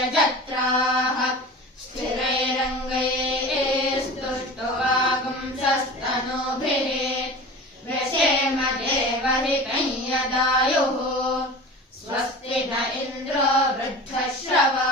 भद्रम् पश्येमाक्षभिर्यजत्राः स्थिरैरङ्गैस्तुष्टुवागुंसस्तनूभिः व्यशेम देवहितञ्यदायुः स्वस्ति न इन्द्रो वृद्धश्रवाः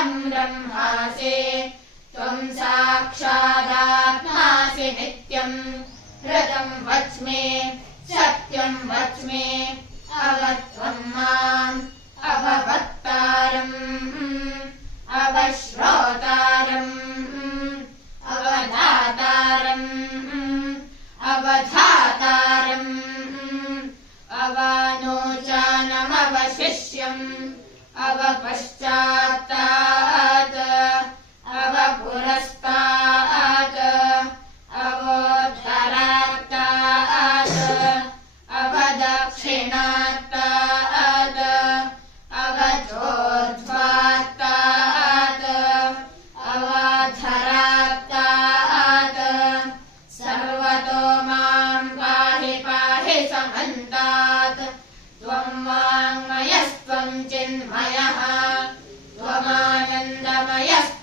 खल्विदम् ब्रह्मासि त्वम् साक्षादात्मासि नित्यम् हृदम् वच्मि सत्यम् वच्मि अवत्वम् माम् अवश्रोतारम्, अवधातारम् अवधातारम्, अवानोचानमवशिष्यम् अवपश्चात्तात्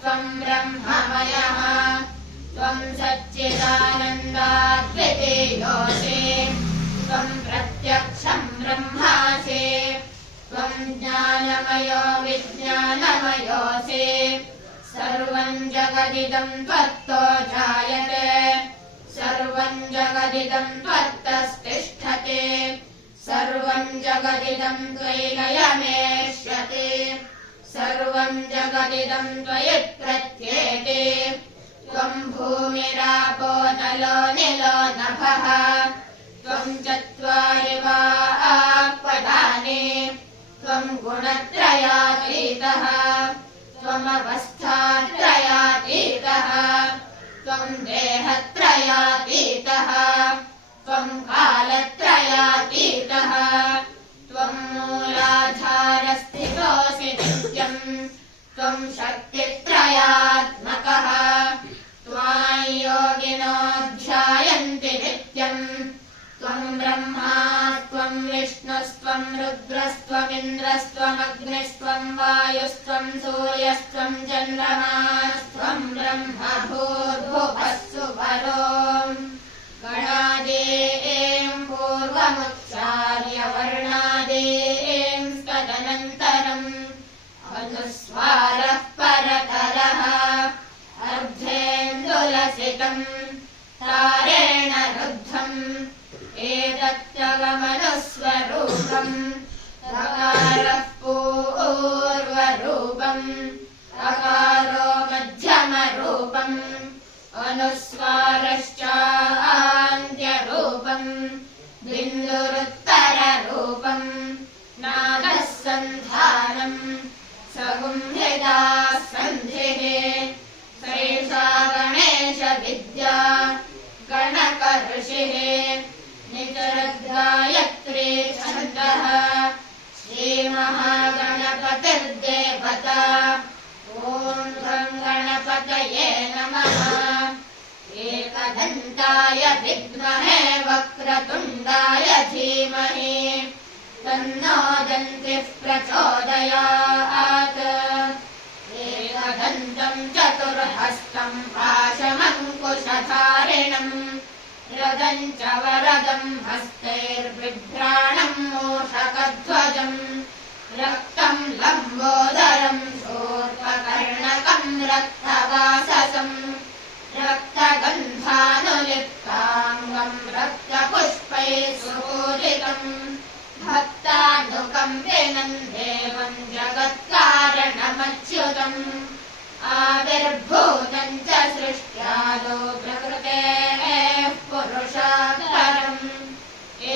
त्वमानन्दमयस्त्वम् ब्रह्ममयः। त्वम् त्वम् प्रत्यक्षम् ब्रह्मासि। त्वम् ज्ञानमयो विज्ञानमयोऽसि सर्वम् जगदिदम् त्वत्तो जायते। सर्वम् जगदिदम् त्वत्तस्तिष्ठति। सर्वम् जगदिदम् त्वयिलयमेष्यति सर्वम् जगदिदम् त्वयि प्रत्येते त्वम् भूमिरापो नलो निलो नभः त्वम् चत्वारि वा आपदानि त्वम् गुणत्रयातीतः त्वमवस्थात्रयातीतः त्वम् देहत्रयातीतः त्वम् विष्णुस्त्वम् रुद्रस्त्वमिन्द्रस्त्वमग्निस्त्वम् वायुस्त्वम् सूर्यस्त्वम् चन्द्रमास्त्वम् ब्रह्म भूर्भुवस्सु परो गणादेम् पूर्वमुच्चार्य वर्णादेम् तदनन्तरम् अनुस्वारः परतरः। अर्धेन्दुलसितम् रुद्धम् एतत्तवमनुस्वरूपम् श्रीमहागणपतिर्देवता ॐ गणपतये नमः। एकदन्ताय विद्महे वक्रतुण्डाय धीमहि। तन्नो दन्तिः प्रचोदयात्। एकदन्तम् चतुर्हस्तम् पाशमङ्कुशधारिणम् रदम् च वरदम् हस्तैर्बिभ्राणम् मूषकध्वजम् रक्तम् लम्बोदरम् शोर्पकर्णकम् रक्तवाससम् रक्तगन्धानुलिप्ताङ्गम् रक्तपुष्पै सुरोदितं भक्ता दुःखं दिनन्देवं जगत्कारणमच्युतम् च सृष्ट्यादो प्रकृतेः पुरुषातरम्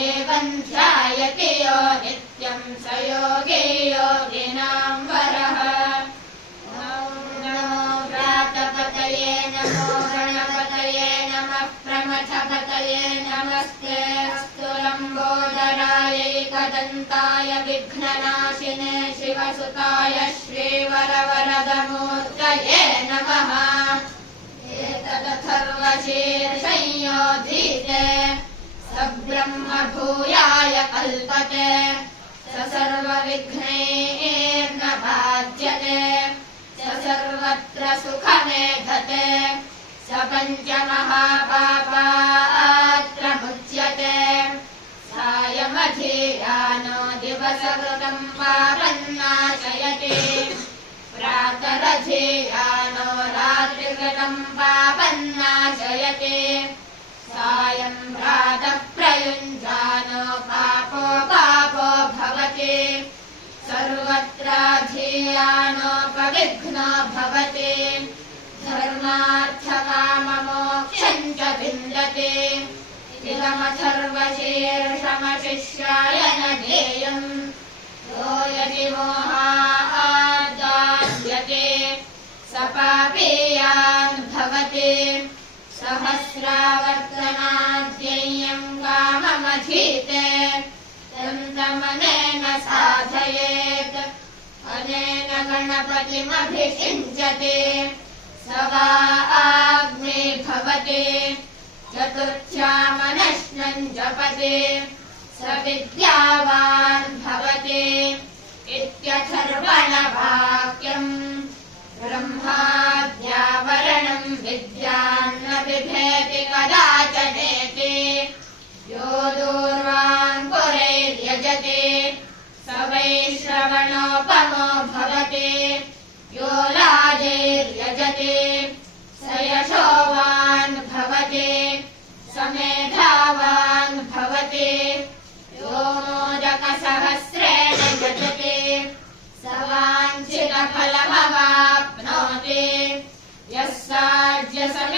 एवम् ध्यायति यो नित्य योगी योगिनाम् वरः। ॐ नमो गणपतये नमः प्रमथपतये नमस्ते। अस्तु लम्बोदरायैकदन्ताय विघ्ननाशिने शिवसुताय श्रीवरवरदमूर्तये नमः। एतदथर्वशीर्षंयोधीते स ब्रह्म भूयाय कल्पते स सर्वविघ्नैर्न बाध्यते स सर्वत्र सुखमेधते स पञ्चमहापापात्र मुच्यते। सायमधीयानो दिवसकृतम् पापन्नाशयति प्रातरधीयानो रात्रिकृतम् पापन्नाशयति। सायम् प्रातः प्रयुञ्जानो पापो सर्वत्राधीयानोपविघ्नो भवति। धर्मार्थकाममोक्षम् च विन्दति इदमथर्वशीर्षमशिष्याय न ज्ञेयम् यो यदि मोहादाद्यते स पापीयान् भवति। सहस्रावर्तनाद्यय्यम् काममधीते। दन्तमनेन साधयेत् अनेन गणपतिमभिषिञ्चते स वा आग्ने भवति। चतुर्थ्यामनश्नम् जपति। स विद्यावान् भवति। इत्यथर्वणवाक्यम् ब्रह्माद्यावरणम् विद्यान्न भवति यो लाजैर्यजति स यशोवान् भवति स मेधावान् भवति। यो मोदकसहस्रेण यजति स वाञ्छितफलमवाप्नोति यः साज्यसमिद्भिर्यजति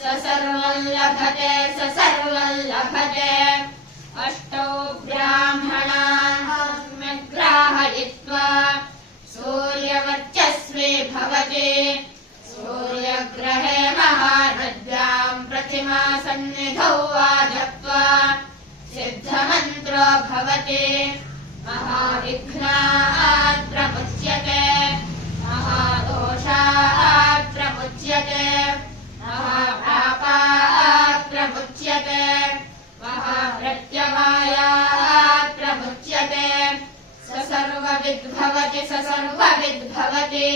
स सर्वम् लभते, स सर्वम् लभते। अष्टौ सन्निधौ वा जप्त्वा सिद्धमन्त्रो भवति। महाविघ्नात् प्रमुच्यते। महादोषात् प्रमुच्यते। महापापात् प्रमुच्यते। महाप्रत्यवायात् प्रमुच्यते। स सर्वविद्भवति स सर्वविद्भवति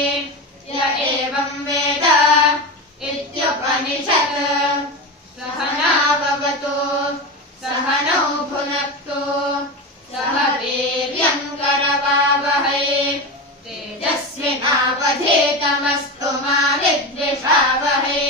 य एवम् वेद इत्युपनिषत्। सहनाववतु सहनौ भुनक्तो सह वीर्यम् करवावहै तेजस्विनावधेतमस्तु मा विद्विषावहै